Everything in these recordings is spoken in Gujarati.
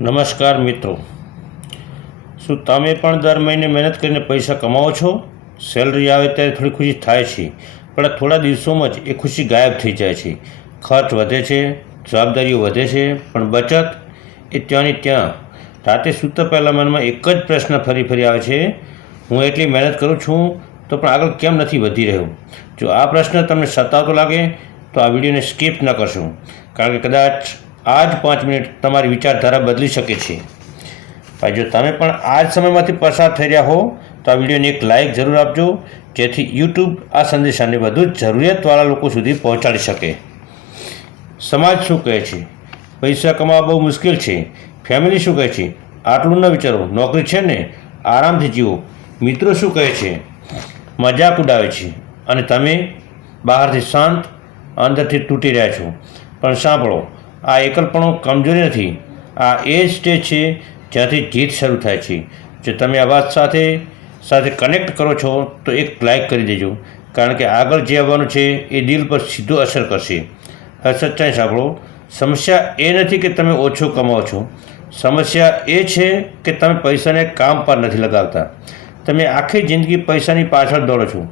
નમસ્કાર મિત્રો, શું તમે પણ દર મહિને મહેનત કરીને પૈસા કમાવો છો? સેલરી આવે ત્યારે થોડી ખુશી થાય છે, પણ થોડા દિવસોમાં જ એ ખુશી ગાયબ થઈ જાય છે. ખર્ચ વધે છે, જવાબદારીઓ વધે છે, પણ બચત એ ત્યાંની ત્યાં. રાતે સૂતા પહેલાં મનમાં એક જ પ્રશ્ન ફરી ફરી આવે છે, હું એટલી મહેનત કરું છું તો પણ આગળ કેમ નથી વધી રહ્યો? જો આ પ્રશ્ન તમને સતાવતો લાગે તો આ વિડીયોને સ્કીપ ન કરશો, કારણ કે કદાચ આ જ 5 મિનિટ તમારી વિચારધારા બદલી શકે છે. ભાઈ, જો તમે પણ આ જ સમયમાંથી પસાર થઈ રહ્યા હો તો આ વિડીયોને એક લાઇક જરૂર આપજો, જેથી યુટ્યુબ આ સંદેશાને વધુ જરૂરિયાતવાળા લોકો સુધી પહોંચાડી શકે. સમાજ શું કહે છે? પૈસા કમાવા બહુ મુશ્કેલ છે. ફેમિલી શું કહે છે? આટલું ન વિચારો, નોકરી છે ને, આરામથી જીવો. મિત્રો શું કહે છે? મજાક ઉડાવે છે. અને તમે બહારથી શાંત, અંદરથી તૂટી રહ્યા છો. પણ સાંભળો, આ એકલપણું કમજોરી નથી, આ એ જ સ્ટેજ છે જ્યાંથી જીત શરૂ થાય છે. જો તમે આ વાત સાથે કનેક્ટ કરો છો તો એક લાઇક કરી દેજો, કારણ કે આગળ જે આવવાનું છે એ દિલ પર સીધું અસર કરશે. હવે સચ્ચાઈ સાંભળો, સમસ્યા એ નથી કે તમે ઓછો કમાવો છો, સમસ્યા એ છે કે તમે પૈસાને કામ પર નથી લગાવતા. તમે આખી જિંદગી પૈસાની પાછળ દોડો છો,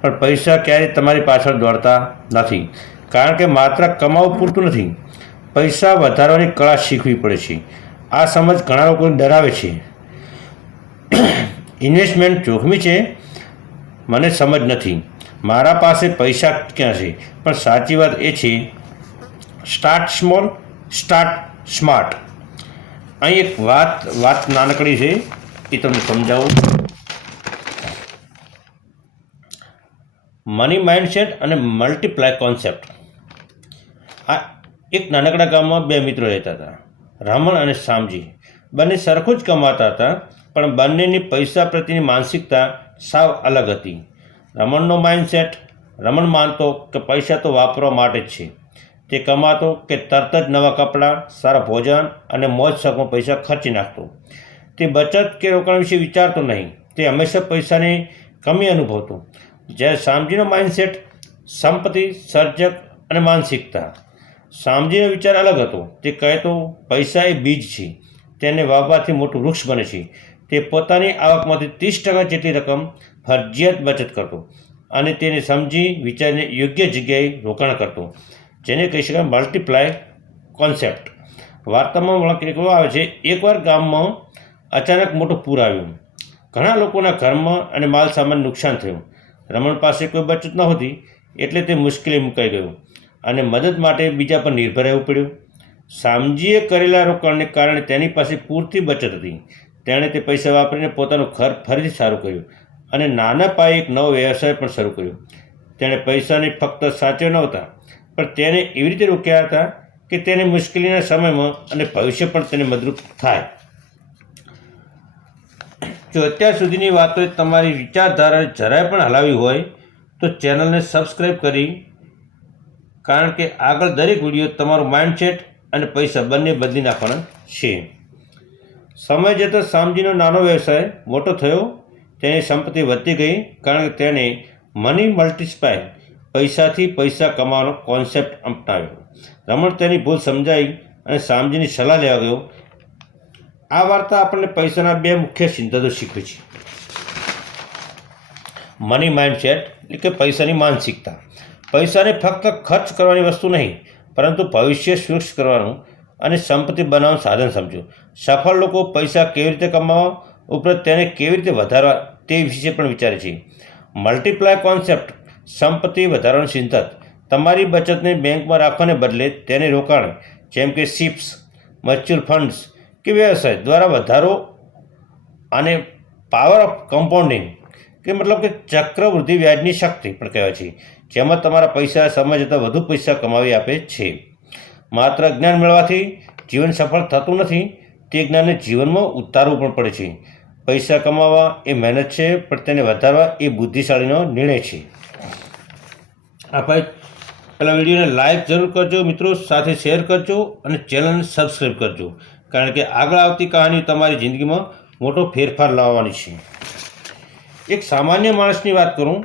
પણ પૈસા ક્યારેય તમારી પાછળ દોડતા નથી, કારણ કે માત્ર કમાવું પૂરતું નથી, પૈસા વધારવાની કળા શીખવી પડે છે. આ સમજ ઘણા લોકોને ડરાવે છે. ઇન્વેસ્ટમેન્ટ જોખમી છે, મને સમજ નથી, મારા પાસે પૈસા ક્યાં છે? પણ સાચી વાત એ છે, સ્ટાર્ટ સ્મોલ, સ્ટાર્ટ સ્માર્ટ. અહીં એક વાત નાનકડી છે, એ તમને સમજાવું. મની માઇન્ડસેટ અને મલ્ટીપ્લાય કોન્સેપ્ટ. આ એક નાનકડા ગામમાં 2 મિત્રો રહેતા હતા, રમણ અને શામજી. બંને સરખું જ કમાતા હતા, પણ બંનેની પૈસા પ્રત્યેની માનસિકતા સાવ અલગ હતી. રમણ માનતો કે પૈસા તો વાપરવા માટે જ છે. તે કમાતો કે તરત જ નવા કપડાં, સારા ભોજન અને મોજ શોખમાં પૈસા ખર્ચી નાખતો. તે બચત કે રોકાણ વિશે વિચારતો નહીં, તે હંમેશા પૈસાની કમી અનુભવતો. જ્યારે શામજીનો માઇન્ડસેટ સંપત્તિ, સર્જક અને માનસિકતા. શામજીનો વિચાર અલગ હતો. તે કહેતો, પૈસા એ બીજ છે, તેને વાવવાથી મોટું વૃક્ષ બને છે. તે પોતાની આવકમાંથી 30% જેટલી રકમ ફરજિયાત બચત કરતો અને તેને સમજી વિચારીને યોગ્ય જગ્યાએ રોકાણ કરતો, જેને કહી શકાય મલ્ટીપ્લાય કોન્સેપ્ટ. વાર્તામાં વળાંક એવો આવે છે, એકવાર ગામમાં અચાનક મોટો પૂર આવ્યો. ઘણા લોકોના ઘરમાં અને માલ સામાન નુકસાન થયું. રમણ પાસે કોઈ બચત નહોતી, એટલે તે મુશ્કેલી મુકાઈ ગયો અને મદદ માટે બીજા પર નિર્ભર રહેવું પડ્યું. શામજીએ કરેલા રોકાણને કારણે તેની પાસે પૂરતી બચત હતી. તેણે તે પૈસા વાપરીને પોતાનું ઘર ફરીથી સારું કર્યું અને નાના પાયે એક નવો વ્યવસાય પણ શરૂ કર્યો. તેણે પૈસાને ફક્ત સાચવ્યા નહોતા, પણ તેને એવી રીતે રોક્યા હતા કે તેને મુશ્કેલીના સમયમાં અને ભવિષ્ય પણ તેને મદદરૂપ થાય. જો અત્યાર સુધીની વાતોએ તમારી વિચારધારાને જરાય પણ હલાવી હોય તો ચેનલને સબસ્ક્રાઈબ કરી, કારણ કે આગળ દરેક વિડીયો તમારું માઇન્ડસેટ અને પૈસા બંને બદલી નાખવાના છે. સમય જતાં શામજીનો નાનો વ્યવસાય મોટો થયો. તેની સંપત્તિ વધતી ગઈ, કારણ કે તેણે મની મલ્ટીપ્લાય, પૈસાથી પૈસા કમાવાનો કોન્સેપ્ટ અપનાવ્યો. રમણ તેની ભૂલ સમજાઈ અને શામજીની સલાહ લેવા ગયો. આ વાર્તા આપણને પૈસાના 2 મુખ્ય સિદ્ધાંતો શીખવે છે. મની માઇન્ડસેટ એટલે કે પૈસાની માનસિકતા. પૈસાને ફક્ત ખર્ચ કરવાની વસ્તુ નહીં, પરંતુ ભવિષ્ય સુરક્ષિત કરવાનું અને સંપત્તિ બનાવવાનું સાધન સમજો. સફળ લોકો પૈસા કેવી રીતે કમાવવા ઉપરાંત તેને કેવી રીતે વધારવા તે વિશે પણ વિચારે છે. મલ્ટીપ્લાય કોન્સેપ્ટ, સંપત્તિ વધારવાનો સિદ્ધાંત. તમારી બચતને બેંકમાં રાખવાને બદલે તેને રોકાણ, જેમ કે શિપ્સ, મ્યુચ્યુઅલ ફંડ્સ કે વ્યવસાય દ્વારા વધારો. અને પાવર ઓફ કમ્પાઉન્ડિંગ કે મતલબ કે ચક્રવૃદ્ધિ વ્યાજની શક્તિ પણ કહેવાય છે, જેમાં તમારા પૈસા સમય જતાં વધુ પૈસા કમાવી આપે છે. માત્ર જ્ઞાન મેળવવાથી જીવન સફળ થતું નથી, તે જ્ઞાનને જીવનમાં ઉતારવું પણ પડે છે. પૈસા કમાવવા એ મહેનત છે, પણ તેને વધારવા એ બુદ્ધિશાળીનો નિર્ણય છે. આપણે પેલા વિડીયોને લાઈક જરૂર કરજો મિત્રો, સાથે શેર કરજો અને ચેનલને સબસ્ક્રાઈબ કરજો, કારણ કે આગળ આવતી કહાની તમારી જિંદગીમાં મોટો ફેરફાર લાવવાની છે. એક સામાન્ય માણસની વાત કરું,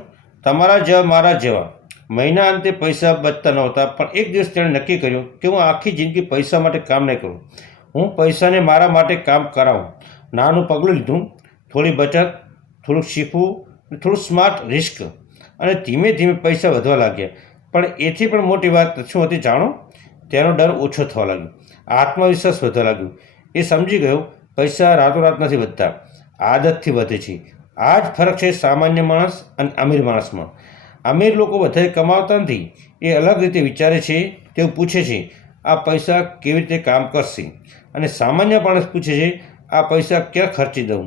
તમારા જેવા, મારા જેવા. મહિના અંતે પૈસા બચતા નહોતા, પણ એક દિવસ તેણે નક્કી કર્યું કે હું આખી જિંદગી પૈસા માટે કામ નહીં કરું, હું પૈસાને મારા માટે કામ કરાવું. નાનું પગલું લીધું, થોડી બચત, થોડુંક શીખવું, થોડું સ્માર્ટ રિસ્ક, અને ધીમે ધીમે પૈસા વધવા લાગ્યા. પણ એથી પણ મોટી વાત શું હતી જાણો? તેનો ડર ઓછો થવા લાગ્યો, આત્મવિશ્વાસ વધવા લાગ્યો. એ સમજી ગયો પૈસા રાતોરાત નથી વધતા, આદતથી વધે છે. આ જ ફરક છે સામાન્ય માણસ અને અમીર માણસમાં. અમીર લોકો વધારે કમાવતા નથી, એ અલગ રીતે વિચારે છે. તેઓ પૂછે છે આ પૈસા કેવી રીતે કામ કરશે, અને સામાન્ય માણસ પૂછે છે આ પૈસા ક્યાં ખર્ચી દઉં.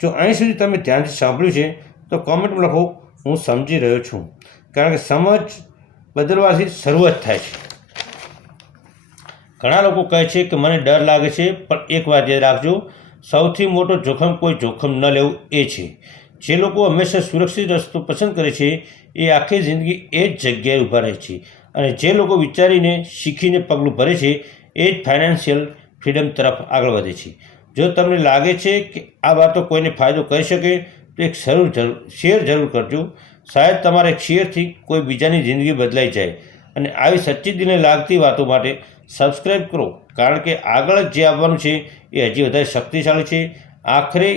જો અહીં સુધી તમે ધ્યાનથી સાંભળ્યું છે તો કોમેન્ટમાં લખો હું સમજી રહ્યો છું, કારણ કે સમજ બદલવાથી શરૂઆત થાય છે. ઘણા લોકો કહે છે કે મને ડર લાગે છે, પણ એક વાત યાદ રાખજો, સૌથી મોટો જોખમ કોઈ જોખમ ન લેવું એ છે. જે લોકો હંમેશા સુરક્ષિત રસ્તો પસંદ કરે છે એ આખી જિંદગી એ જ જગ્યાએ ઊભા રહે છે, અને જે લોકો વિચારીને શીખીને પગલું ભરે છે એ જ ફાઇનાન્શિયલ ફ્રીડમ તરફ આગળ વધે છે. જો તમને લાગે છે કે આ વાતો કોઈને ફાયદો કરી શકે તો એક શેર જરૂર કરજો. શાયદ તમારા એક શેરથી કોઈ બીજાની જિંદગી બદલાઈ જાય. અને આવી સચ્ચી દિલને લાગતી વાતો માટે સબસ્ક્રાઈબ કરો, કારણ કે આગળ જે આવવાનું છે એ હજી વધારે શક્તિશાળી છે. આખરે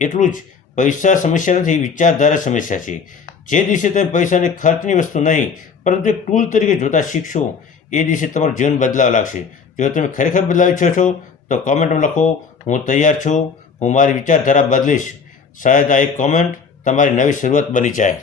એટલું જ, પૈસા સમસ્યા નથી, વિચારધારા સમસ્યા છે. જે દિવસે તમે પૈસાને ખર્ચની વસ્તુ નહીં પરંતુ એક ટૂલ તરીકે જોતા શીખશો એ દિવસે તમારું જીવન બદલાવા લાગશે. જો તમે ખરેખર બદલાવી ઈચ્છો છો તો કોમેન્ટમાં લખો હું તૈયાર છું, હું મારી વિચારધારા બદલીશ. શાયદ આ એક કોમેન્ટ તમારી નવી શરૂઆત બની જાય.